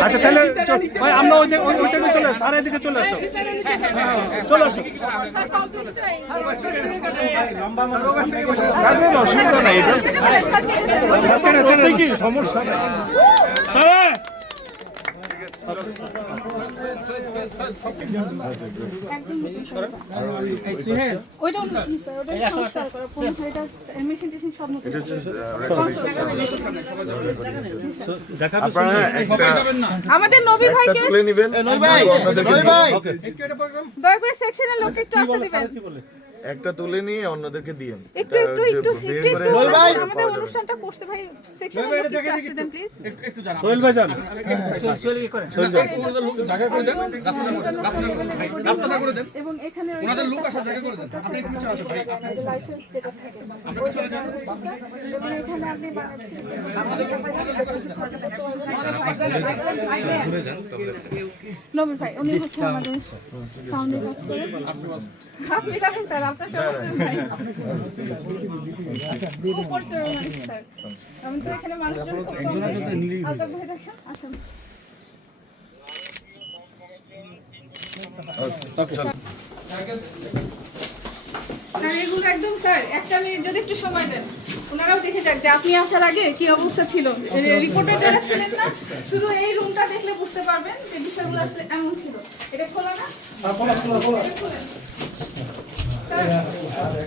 আচ্ছা তাহলে ভাই আমরা ওই ওই- জায়গায় চলে আসো আর এদিকে চলে আসো। চলে আসো। অসুবিধা নাই এটা। কেন, কেন, কি সমস্যা? আমাদের নবীর ভাইকে তুলে নেবেন। অন্যদেরকে দয়া করে সেকশনের লোককে একটু আসতে দিবেন। একটা তুলে নিয়ে অন্যদেরকে দিয়েন একটু একটু একটু একটু করে একটু পাওয়া আমাদের। অনুষ্ঠানটা করতে ভাই সেকশনের লোককে একটু। আসতে দেন প্লিজ সোহেল ভাই যান এবং এখানে ওনাদের লোক আসার জায়গা করে দেন। আপনি একটু পিছনে আসুন। ভাই লাইসেন্স যেটা থাকে। এবং এখানে আপনি নবীর ভাই উনি হচ্ছে আমাদের সাউন্ডের কাজ করে আপনি রাখেন স্যার একদম স্যার একটা মিনিট যদি একটু সময় দেন, ওনারাও দেখে যাক যে আপনি আসার আগে কি অবস্থা ছিল রিপোর্টার না, শুধু এই রুমটা দেখলে বুঝতে পারবেন যে বিষয়গুলো আসলে এমন ছিল। এটা খোলা না এটা খোলেন। স্যার, সবগুলোর অবস্থা এই ছিল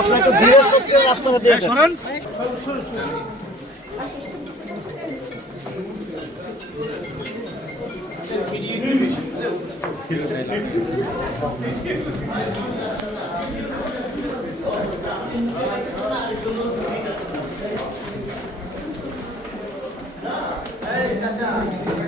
আপনাকে দিয়ে রাস্তাটা দিয়ে শোনেন। চাচা।